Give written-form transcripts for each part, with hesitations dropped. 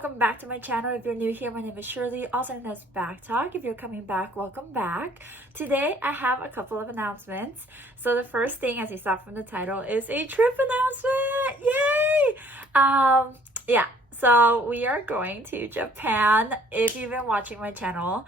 welcome back to my channel. If you're new here, my name is Shirley, also known as Backttalk. If you're coming back, welcome back. Today I have a couple of announcements. So the first thing, as you saw from the title, is a trip announcement. Yay! So we are going to Japan. If you've been watching my channel,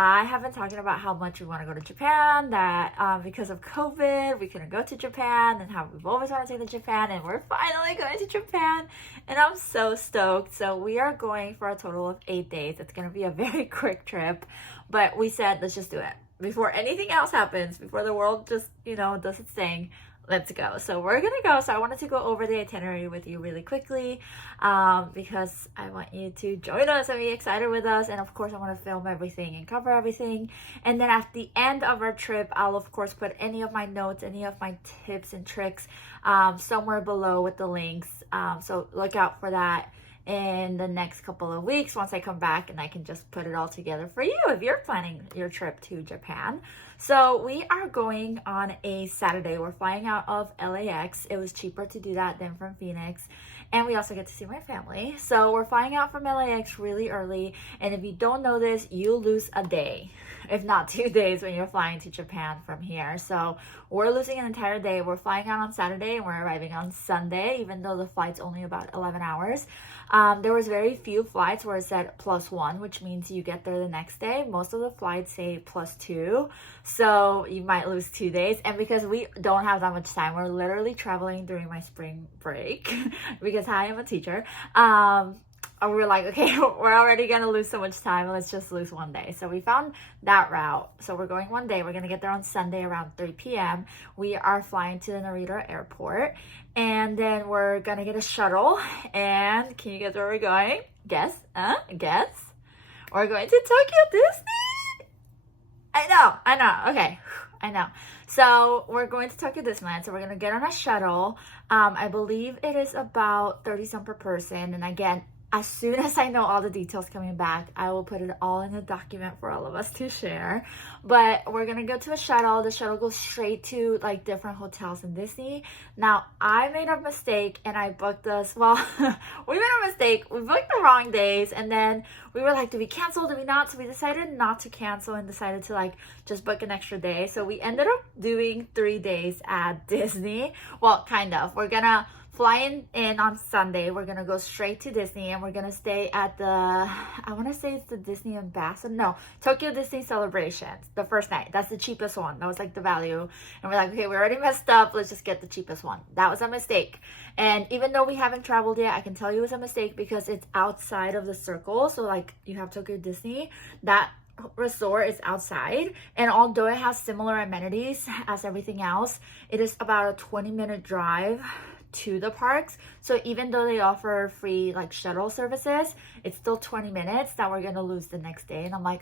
I have been talking about how much we want to go to Japan, that because of COVID, we couldn't go to Japan, and how we've always wanted to go to Japan, and we're finally going to Japan, and I'm so stoked. So we are going for a total of 8 days. It's going to be a very quick trip, but we said, let's just do it. Before anything else happens, before the world just, does its thing, let's go. So we're gonna go. So I wanted to go over the itinerary with you really quickly because I want you to join us and be excited with us. And of course, I want to film everything and cover everything. And then at the end of our trip, I'll of course put any of my notes, any of my tips and tricks somewhere below with the links. So look out for that in the next couple of weeks once I come back, and I can just put it all together for you if you're planning your trip to Japan. So we are going on a Saturday. We're flying out of LAX. It was cheaper to do that than from Phoenix. And we also get to see my family. So we're flying out from LAX really early. And if you don't know this, you'll lose a day, if not 2 days, when you're flying to Japan from here. So we're losing an entire day. We're flying out on Saturday and we're arriving on Sunday, even though the flight's only about 11 hours. There was very few flights where it said +1, which means you get there the next day. Most of the flights say +2. So you might lose 2 days. And because we don't have that much time, we're literally traveling during my spring break because I am a teacher. And we're like, okay, we're already gonna lose so much time. Let's just lose 1 day. So we found that route. So we're going 1 day. We're gonna get there on Sunday around 3 p.m. We are flying to the Narita Airport. And then we're gonna get a shuttle. And can you guess where we're going? Guess? Guess? We're going to Tokyo Disney? I know. Okay, I know. So we're going to Tokyo Disneyland. So we're gonna get on a shuttle. I believe it is about 30 some per person. And again, as soon as I know all the details coming back, I will put it all in a document for all of us to share. But we're gonna go to a shuttle. The shuttle goes straight to like different hotels in Disney. Now, I made a mistake and I booked us, we made a mistake. We booked the wrong days, and then we were like, do we cancel, do we not? So we decided not to cancel and decided to like just book an extra day. So we ended up doing 3 days at Disney. Well, kind of. We're gonna fly in on Sunday. We're gonna go straight to Disney, and we're gonna stay at the, I want to say it's the Disney Ambassador, no, Tokyo Disney Celebrations, the first night. That's the cheapest one. That was like the value. And we're like, okay, we already messed up. Let's just get the cheapest one. That was a mistake. And even though we haven't traveled yet, I can tell you it was a mistake because it's outside of the circle. So like you have Tokyo Disney, that resort is outside, and although it has similar amenities as everything else, it is about a 20-minute drive to the parks. So even though they offer free like shuttle services, it's still 20 minutes that we're gonna lose the next day. And I'm like,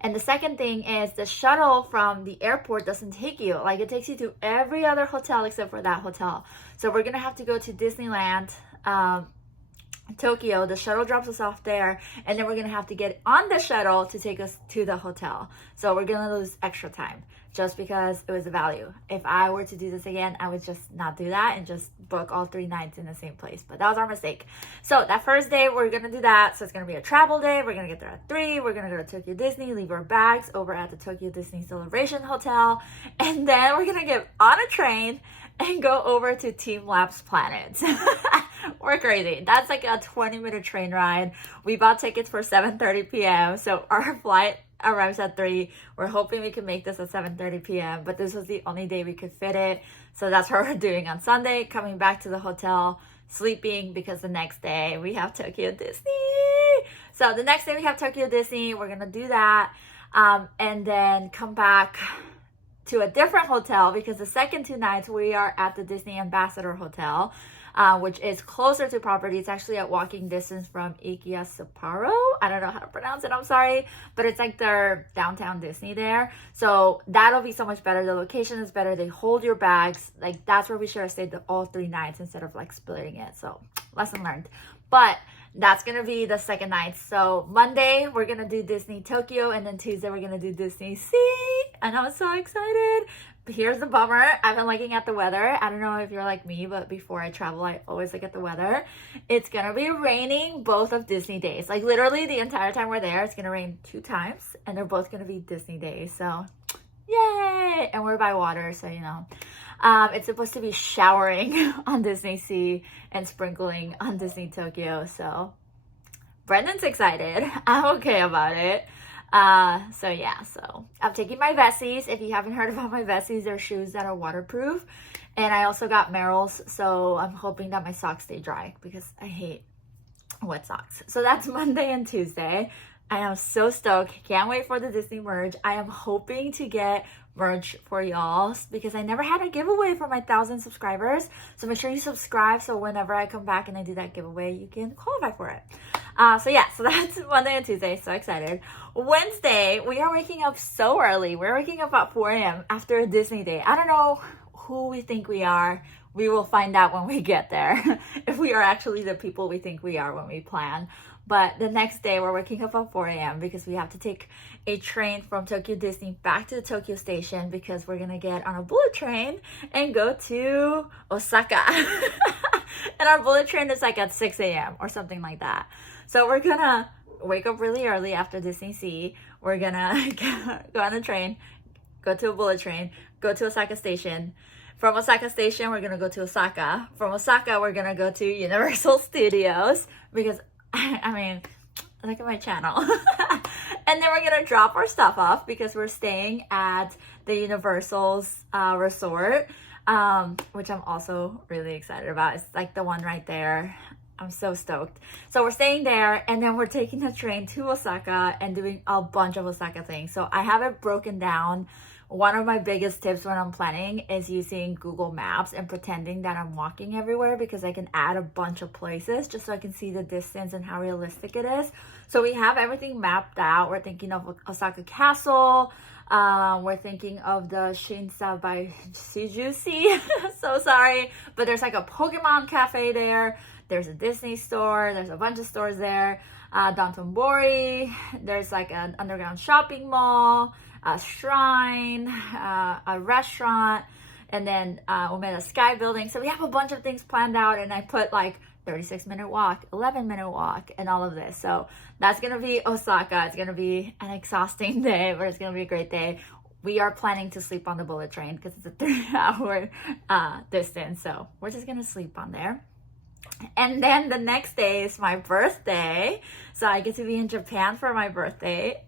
And the second thing is the shuttle from the airport doesn't take you, like it takes you to every other hotel except for that hotel. So we're gonna have to go to Disneyland, Tokyo. The shuttle drops us off there, and then we're gonna have to get on the shuttle to take us to the hotel. So we're gonna lose extra time just because it was a value. If I were to do this again, I would just not do that and just book all 3 nights in the same place. But that was our mistake. So that first day, we're gonna do that. So it's gonna be a travel day. We're gonna get there at 3. We're gonna go to Tokyo Disney, leave our bags over at the Tokyo Disney Celebration Hotel, and then we're gonna get on a train and go over to Team Labs Planet. We're crazy. That's like a 20-minute train ride. We bought tickets for 7:30 p.m. So our flight arrives at 3. We're hoping we can make this at 7:30 p.m. But this was the only day we could fit it. So that's what we're doing on Sunday, coming back to the hotel, sleeping, because the next day we have Tokyo Disney. So the next day we have Tokyo Disney. We're going to do that. And then come back to a different hotel, because the second 2 nights we are at the Disney Ambassador Hotel, which is closer to property. It's actually at walking distance from Akihabara. I don't know how to pronounce it, I'm sorry, but it's like their downtown Disney there. So that'll be so much better. The location is better. They hold your bags. Like that's where we should have stayed all 3 nights instead of like splitting it. So lesson learned. But that's gonna be the second night. So Monday we're gonna do Disney Tokyo, and then Tuesday we're gonna do Disney Sea, and I'm so excited. here's the bummer. I've been looking at the weather. I don't know if you're like me, but before I travel, I always look at the weather. It's gonna be raining both of Disney days. Like literally the entire time we're there, it's gonna rain 2 times and they're both gonna be Disney days. So yay! And we're by water, so you know. It's supposed to be showering on Disney Sea and sprinkling on Disney Tokyo. So Brendan's excited. I'm okay about it. So yeah, so I'm taking my Vessies. If you haven't heard about my Vessies, they're shoes that are waterproof. And I also got Merrell's, so I'm hoping that my socks stay dry because I hate wet socks. So that's Monday and Tuesday. I am so stoked. Can't wait for the Disney merge. I am hoping to get merch for y'all because I never had a giveaway for my 1,000 subscribers. So make sure you subscribe so whenever I come back and I do that giveaway, you can qualify for it. So yeah, so that's Monday and Tuesday. So excited. Wednesday, we are waking up so early. We're waking up at 4 a.m. after a Disney day. I don't know who we think we are. We will find out when we get there if we are actually the people we think we are when we plan. But the next day, we're waking up at 4 a.m. because we have to take a train from Tokyo Disney back to the Tokyo station because we're going to get on a bullet train and go to Osaka. And our bullet train is like at 6 a.m. or something like that. So we're going to wake up really early after Disney Sea. We're going to go on the train, go to a bullet train, go to Osaka Station. From Osaka Station, we're going to go to Osaka. From Osaka, we're going to go to Universal Studios because I mean, look at my channel. And then we're gonna drop our stuff off because we're staying at the Universal's resort, which I'm also really excited about. It's like the one right there. I'm so stoked. So we're staying there and then we're taking the train to Osaka and doing a bunch of Osaka things. So I have it broken down. One of my biggest tips when I'm planning is using Google Maps and pretending that I'm walking everywhere because I can add a bunch of places just so I can see the distance and how realistic it is. So we have everything mapped out. We're thinking of Osaka Castle. We're thinking of the Shinsa by Shijusi. So sorry. But there's like a Pokemon cafe there. There's a Disney store. There's a bunch of stores there. Downtown Bori. There's like an underground shopping mall, a shrine, a restaurant, and then Umeda Sky Building. So we have a bunch of things planned out, and I put like 36-minute walk, 11-minute walk, and all of this. So that's gonna be Osaka. It's gonna be an exhausting day, but it's gonna be a great day. We are planning to sleep on the bullet train because it's a 3-hour distance. So we're just gonna sleep on there. And then the next day is my birthday. So I get to be in Japan for my birthday.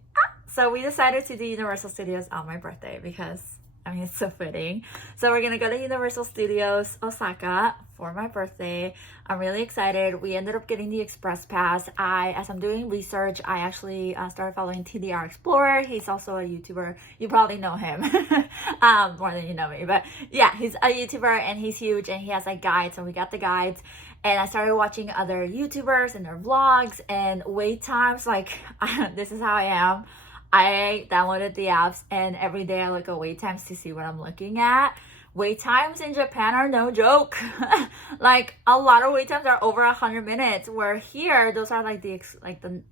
So we decided to do Universal Studios on my birthday because, I mean, it's so fitting. So we're going to go to Universal Studios Osaka for my birthday. I'm really excited. We ended up getting the Express Pass. As I'm doing research, I actually started following TDR Explorer. He's also a YouTuber. You probably know him more than you know me. But yeah, he's a YouTuber and he's huge and he has like guides. So we got the guides. And I started watching other YouTubers and their vlogs and wait times. Like, this is how I am. I downloaded the apps and every day I look at wait times to see what I'm looking at. Wait times in Japan are no joke. Like a lot of wait times are over 100 minutes. Where here, those are like the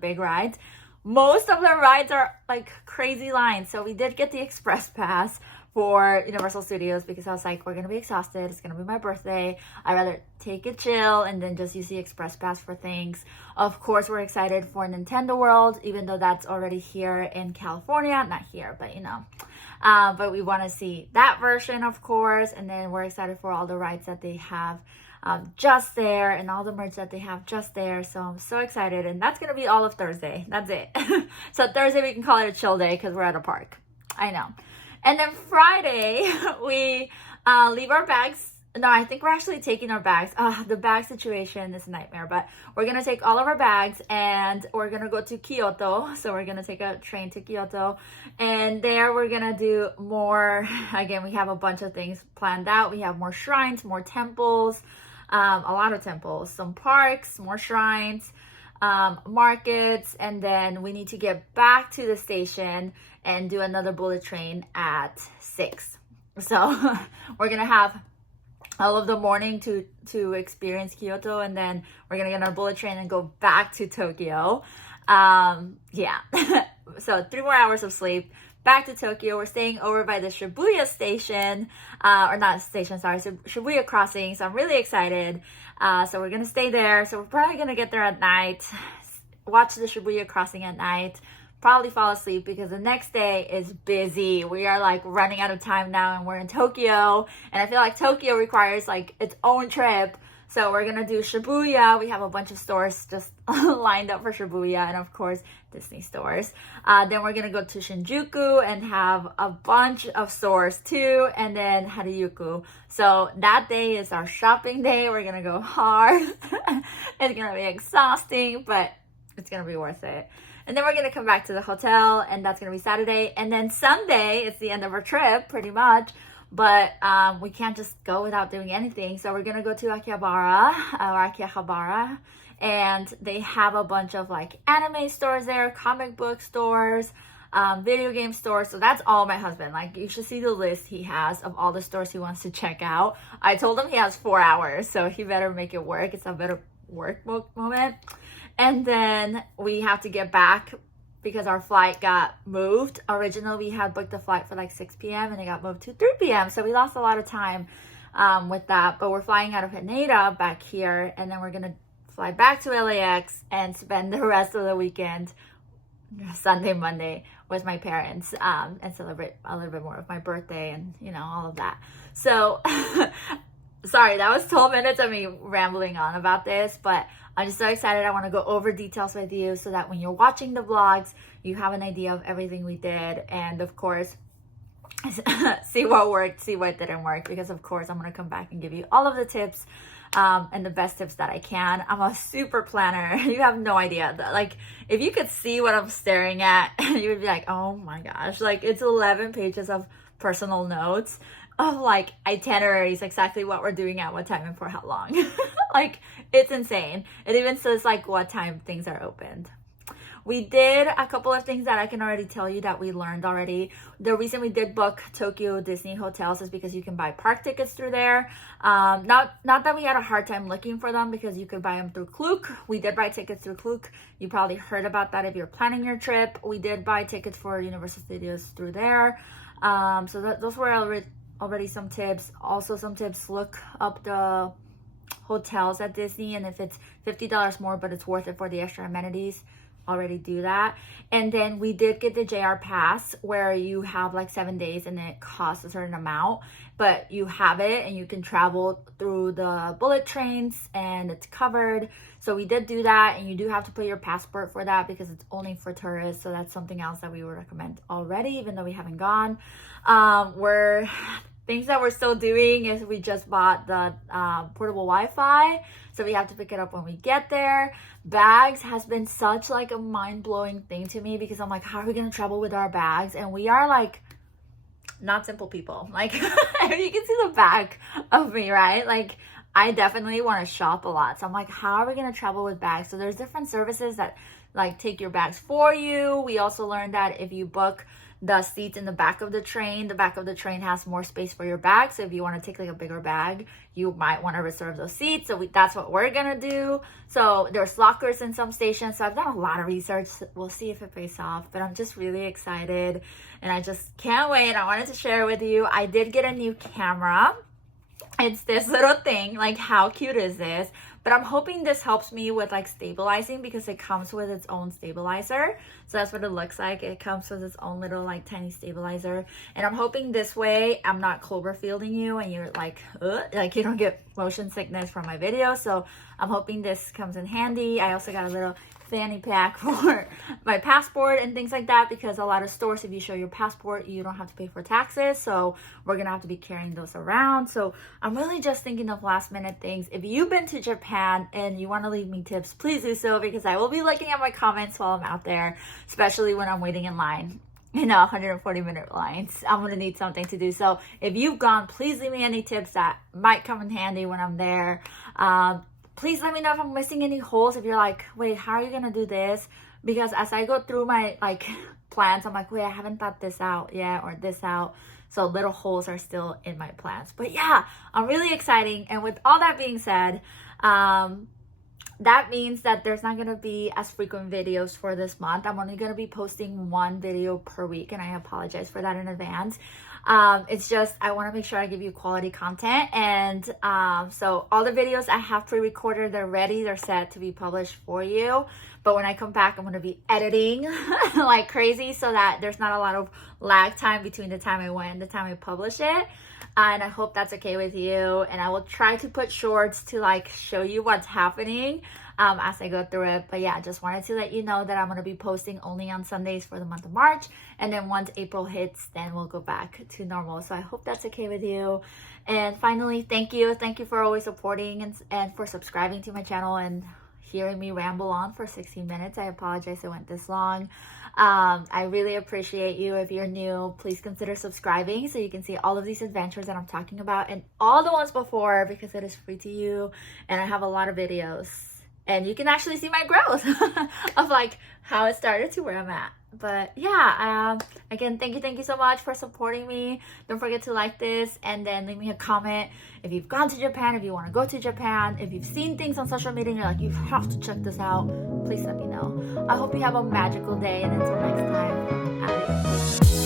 big rides. Most of the rides are like crazy lines. So we did get the Express Pass for Universal Studios because I was like, we're gonna be exhausted. It's gonna be my birthday. I'd rather take it chill and then just use the Express Pass for things. Of course, we're excited for Nintendo World, even though that's already here in California. Not here, but you know. But we want to see that version, of course. And then we're excited for all the rides that they have just there and all the merch that they have just there. So I'm so excited. And that's gonna be all of Thursday. That's it. So Thursday we can call it a chill day because we're at a park. I know. And then Friday, we leave our bags. No, I think we're actually taking our bags. The bag situation is a nightmare, but we're going to take all of our bags and we're going to go to Kyoto. So we're going to take a train to Kyoto and there we're going to do more. Again, we have a bunch of things planned out. We have more shrines, more temples, a lot of temples, some parks, more shrines, markets, and then we need to get back to the station and do another bullet train at 6. So we're gonna have all of the morning to experience Kyoto, and then we're gonna get on our bullet train and go back to Tokyo. Yeah. So 3 more hours of sleep, back to Tokyo. We're staying over by the Shibuya station, or not station, sorry, Shibuya crossing. So I'm really excited. So we're gonna stay there. So we're probably gonna get there at night, watch the Shibuya crossing at night, probably fall asleep because the next day is busy. We are like running out of time now and we're in Tokyo, and I feel like Tokyo requires like its own trip. So we're gonna do Shibuya. We have a bunch of stores just lined up for Shibuya, and of course Disney stores. Then we're gonna go to Shinjuku and have a bunch of stores too, and then Harajuku. So that day is our shopping day. We're gonna go hard. It's gonna be exhausting, but it's gonna be worth it. And then we're gonna come back to the hotel, and that's gonna be Saturday. And then Sunday, it's the end of our trip, pretty much. But we can't just go without doing anything. So we're gonna go to Akihabara, and they have a bunch of like anime stores there, comic book stores, video game stores. So that's all my husband. Like, you should see the list he has of all the stores he wants to check out. I told him he has 4 hours, so he better make it work. It's a better work moment. And then we have to get back because our flight got moved. Originally, we had booked the flight for like 6 p.m. and it got moved to 3 p.m. So we lost a lot of time with that. But we're flying out of Haneda back here, and then we're gonna fly back to LAX and spend the rest of the weekend, Sunday, Monday, with my parents, and celebrate a little bit more of my birthday and, you know, all of that. So sorry, that was 12 minutes of me rambling on about this, but I'm just so excited. I want to go over details with you so that when you're watching the vlogs, you have an idea of everything we did. And of course, see what worked, see what didn't work, because of course, I'm going to come back and give you all of the tips and the best tips that I can. I'm a super planner. You have no idea. Like, if you could see what I'm staring at, you would be like, oh my gosh, like it's 11 pages of personal notes of like itineraries, exactly what we're doing at what time and for how long. Like, it's insane. It even says like what time things are opened. We did a couple of things that I can already tell you that we learned already. The reason we did book Tokyo Disney hotels is because you can buy park tickets through there. Not that we had a hard time looking for them, because you could buy them through Klook. We did buy tickets through Klook. You probably heard about that if you're planning your trip. We did buy tickets for Universal Studios through there. So those were already some tips. Also some tips, look up the hotels at Disney, and if it's $50 more but it's worth it for the extra amenities, already do that. And then we did get the JR pass, where you have like 7 days and it costs a certain amount, but you have it and you can travel through the bullet trains and it's covered. So we did do that, and you do have to put your passport for that because it's only for tourists. So that's something else that we would recommend already, even though we haven't gone. Things that we're still doing is we just bought the portable Wi-Fi, so we have to pick it up when we get there. Bags has been such like a mind-blowing thing to me, because I'm like, how are we gonna travel with our bags? And we are like not simple people. Like, you can see the back of me, right? Like, I definitely want to shop a lot. So I'm like, how are we gonna travel with bags? So there's different services that like take your bags for you. We also learned that if you book the seats in the back of the train has more space for your bag. So if you want to take like a bigger bag, you might want to reserve those seats. So that's what we're gonna do. So there's lockers in some stations. So I've done a lot of research. We'll see if it pays off, but I'm just really excited and I just can't wait. I wanted to share with you. I did get a new camera. It's this little thing. Like, how cute is this? But I'm hoping this helps me with like stabilizing, because it comes with its own stabilizer. So that's what it looks like. It comes with its own little like tiny stabilizer. And I'm hoping this way I'm not Cloverfielding you and you're like you don't get motion sickness from my video. So I'm hoping this comes in handy. I also got a little fanny pack for my passport and things like that, because a lot of stores, if you show your passport, you don't have to pay for taxes. So we're gonna have to be carrying those around. So I'm really just thinking of last minute things. If you've been to Japan and you want to leave me tips, please do so, because I will be looking at my comments while I'm out there, especially when I'm waiting in line. 140-minute lines. I'm gonna need something to do. So if you've gone, please leave me any tips that might come in handy when I'm there. Please let me know if I'm missing any holes. If you're like, wait, how are you gonna do this? Because as I go through my like plans, I'm like, wait, I haven't thought this out yet, or this out. So little holes are still in my plans. But yeah, I'm really excited. And with all that being said, that means that there's not going to be as frequent videos for this month. I'm only going to be posting one video per week, and I apologize for that in advance. It's just I want to make sure I give you quality content, and so all the videos I have pre-recorded, they're ready, they're set to be published for you. But when I come back, I'm going to be editing like crazy so that there's not a lot of lag time between the time I went and the time I publish it. And I hope that's okay with you. And I will try to put shorts to like show you what's happening as I go through it. But yeah, just wanted to let you know that I'm going to be posting only on Sundays for the month of March. And then once April hits, then we'll go back to normal. So I hope that's okay with you. And finally, thank you. Thank you for always supporting and for subscribing to my channel and hearing me ramble on for 16 minutes. I apologize it went this long. I really appreciate you. If you're new, please consider subscribing so you can see all of these adventures that I'm talking about and all the ones before, because it is free to you and I have a lot of videos and you can actually see my growth of like how it started to where I'm at. But yeah, again, thank you so much for supporting me. Don't forget to like this and then leave me a comment if you've gone to Japan, if you want to go to Japan, if you've seen things on social media and you're like, you have to check this out, please let me know. I hope you have a magical day, and until next time, adios.